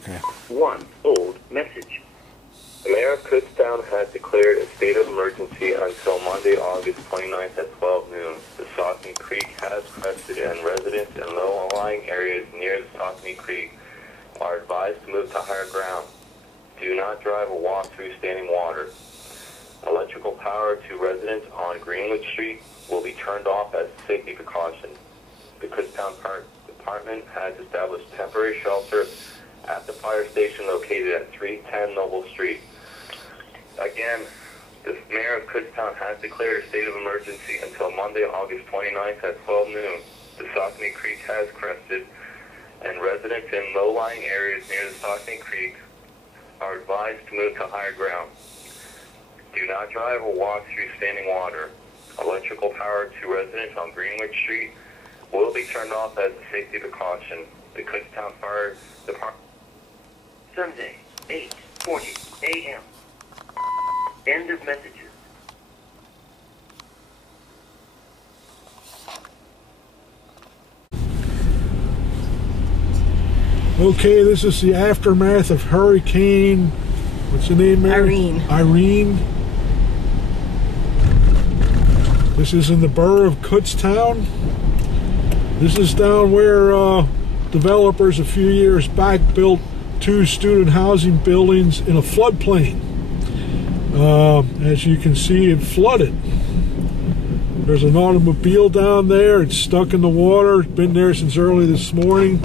Okay. One old message. The mayor of Kutztown has declared a state of emergency until Monday, August 29th at 12 noon. The Saucony Creek has crested and residents in low-lying areas near the Saucony Creek are advised to move to higher ground. Do not drive or walk through standing water. Electrical power to residents on Greenwood Street will be turned off as a safety precaution. The Kutztown Fire Department has established temporary shelter at the fire station located at 310 Noble Street. Again, the mayor of Kutztown has declared a state of emergency until Monday, August 29th at 12 noon. The Saucony Creek has crested, and residents in low-lying areas near the Saucony Creek are advised to move to higher ground. Do not drive or walk through standing water. Electrical power to residents on Greenwich Street will be turned off as a safety precaution. The Kutztown Fire Department. Sunday, 8:40 a.m. End of messages. Okay, this is the aftermath of Hurricane, what's the name, Mary? Irene. This is in the borough of Kutztown. This is down where developers a few years back built 2 student housing buildings in a floodplain. As you can see, it flooded. There's an automobile down there. It's stuck in the water. It's been there since early this morning.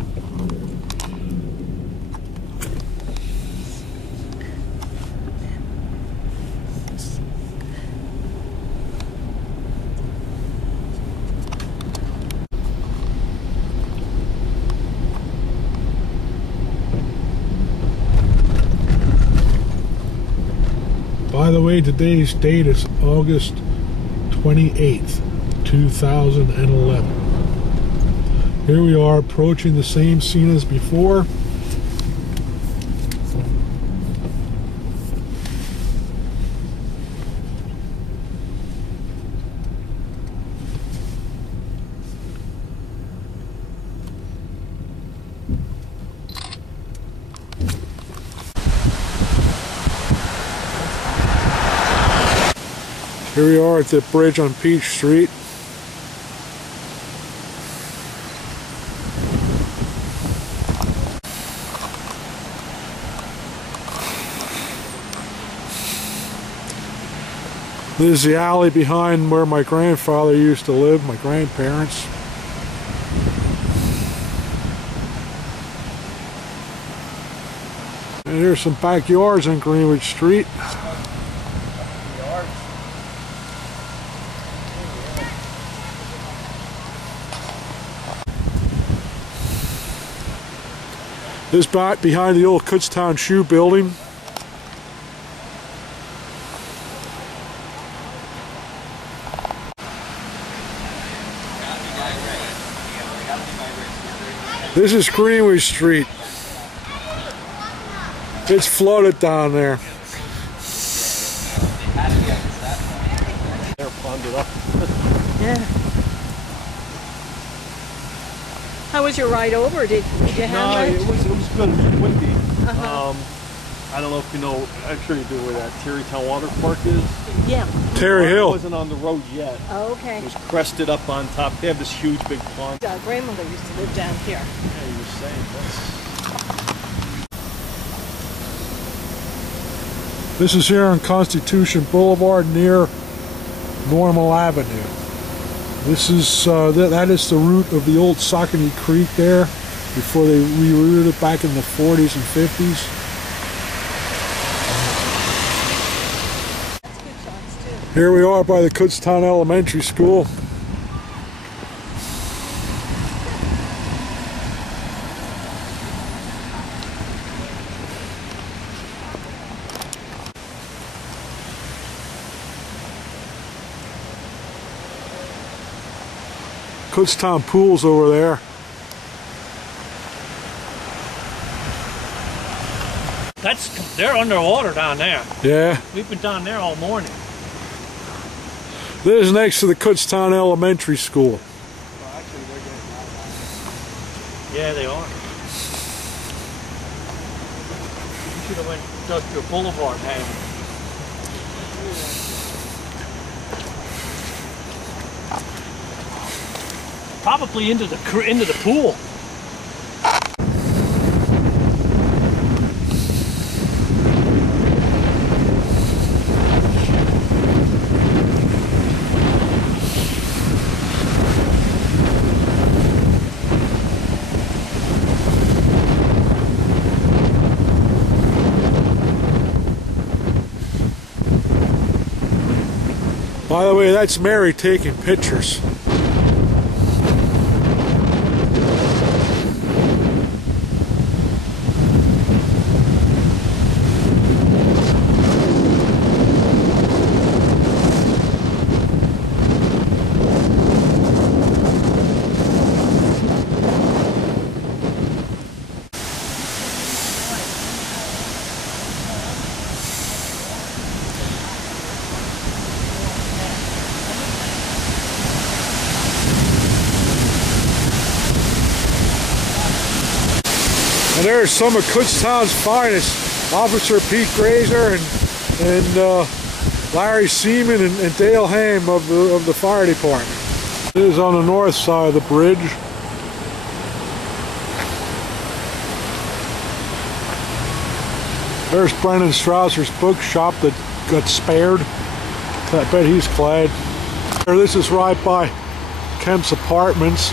By the way, today's date is August 28th, 2011. Here we are approaching the same scene as before. Here we are at the bridge on Peach Street. This is the alley behind where my grandfather used to live, my grandparents. And here's some backyards on Greenwich Street. This back behind the old Kutztown Shoe Building. This is Greenwich Street. It's flooded down there. They're funded up. Yeah. How was your ride over? Did you have No, it was good. It was windy. I don't know if you know. I'm sure you do where that Terrytown Water Park is. Yeah. Terry Hill. It wasn't on the road yet. Oh, okay. It was crested up on top. They have this huge big pond. Our grandmother used to live down here. Yeah, you were saying This is here on Constitution Boulevard near Normal Avenue. This is that is the route of the old Saucony Creek there before they rerouted it back in the 40s and 50s. That's good shots too. Here we are by the Kutztown Elementary School. Kutztown Pool's over there. They're underwater down there. Yeah. We've been down there all morning. This is next to the Kutztown Elementary School. Yeah, they are. should have went Industrial Boulevard, man. Probably into the pool. By the way, that's Mary taking pictures. And there's some of Kutztown's finest, Officer Pete Grazer and Larry Seaman and Dale Haim of the fire department. It is on the north side of the bridge. There's Brendan Strausser's bookshop that got spared. I bet he's glad. This is right by Kemp's Apartments.